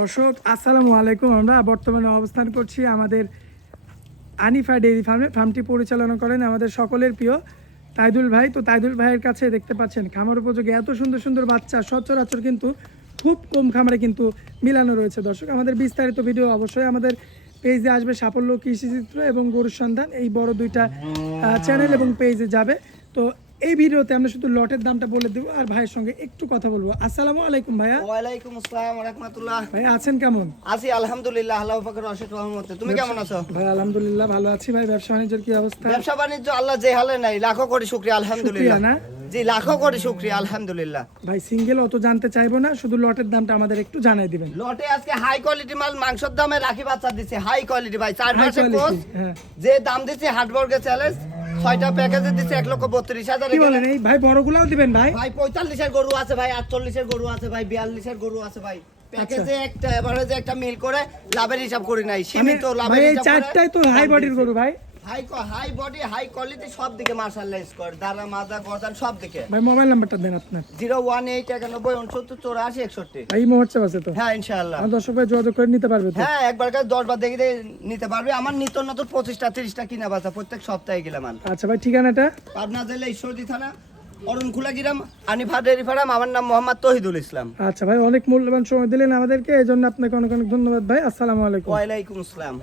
দর্শক আসসালামু আলাইকুম। আমরা বর্তমানে অবস্থান করছি আমাদের আনিফা ডেইরি ফার্মটি পরিচালনা করেন আমাদের সকলের প্রিয় তাইদুল ভাই। তো তাইদুল ভাইয়ের কাছে দেখতে পাচ্ছেন খামার উপযোগী এত সুন্দর সুন্দর বাচ্চা সচরাচর কিন্তু খুব কম খামারে কিন্তু মিলানো রয়েছে। দর্শক আমাদের বিস্তারিত ভিডিও অবশ্যই আমাদের পেজে আসবে, সাফল্য কৃষিচিত্র এবং গরুর সন্ধান, এই বড় দুইটা চ্যানেল এবং পেজে যাবে। তো এই ভিডিওতে আমরা শুধু লটের দামটা বলে দেবো আর ভাইয়ের সঙ্গে একটু কথা বলবো। আসসালামু আলাইকুম ভাইয়া। ওয়ালাইকুম আসসালাম ওয়া রাহমাতুল্লাহ। ভাই আছেন কেমন? আছি আলহামদুলিল্লাহ, আল্লাহ পাকের অশেষ রহমতে। তুমি কেমন আছো? ভাই আলহামদুলিল্লাহ ভালো আছি ভাই। ব্যবসা বাণিজ্যের কি অবস্থা? ব্যবসা বাণিজ্য আল্লাহ যে হালে নাই, লাখো কোটি শুকরিয়া আলহামদুলিল্লাহ। শুকরিয়া না? জি লাখো কোটি শুকরিয়া আলহামদুলিল্লাহ। ভাই সিঙ্গেল অত জানতে চাইবো না, শুধু লটের দামটা আমাদের একটু জানাই দিবেন। লটে আজকে হাই কোয়ালিটি মাল, মাংসের দামে রাখি বাচ্চা দিছে, হাই কোয়ালিটি ভাই। 4 High মাসের quality, কোর্স, হ্যাঁ। যে দাম দিছে হাটবর্গের চ্যালেঞ্জ, 6টা প্যাকেজে দিছে 1,32,000 কি বলেন এই ভাই, বড়গুলাও দিবেন ভাই? ভাই 45 এর গরু আছে ভাই, 48 এর গরু আছে ভাই, 42 এর গরু আছে ভাই। প্যাকেজে একটা এভারেজে একটা মিল করে লাভের হিসাব করি নাই, সীমিত ভাই লাভের এই হিসাব করে চারটাই তো হাই বডির গরু ভাই। হাই বডি হাই কোয়ালিটি সব দিকে মাশাআল্লাহ স্কোর, দাঁড়া মাথা গর্দান সব দিকে। ভাই মোবাইল নাম্বারটা দেন আপনার। 01891698481। ভাই মোহচ্ছব আছে তো? হ্যাঁ ইনশাআল্লাহ। আমার দর্শক ভাই যোগাযোগ করে নিতে পারবে তো? হ্যাঁ একবার কাছে 10 বার দেখে নিতে পারবে। আমার নিত্য নতুন 25টা 30টা কিনা বাজা প্রত্যেক সপ্তাহে গেলাম মাল। আচ্ছা ভাই ঠিকানাটা? পাবনা জেলা ঈশ্বরদী থানা অরুণখোলা গ্রাম, আনিফা ডেইরি ফার্ম। আমার নাম মোহাম্মদ তহিদুল ইসলাম। আচ্ছা ভাই অনেক মূল্যবান সময় দিলেন আমাদেরকে, এই জন্য আপনাকে অনেক অনেক ধন্যবাদ ভাই। আসসালামু আলাইকুম। ওয়ালাইকুম আসসালাম।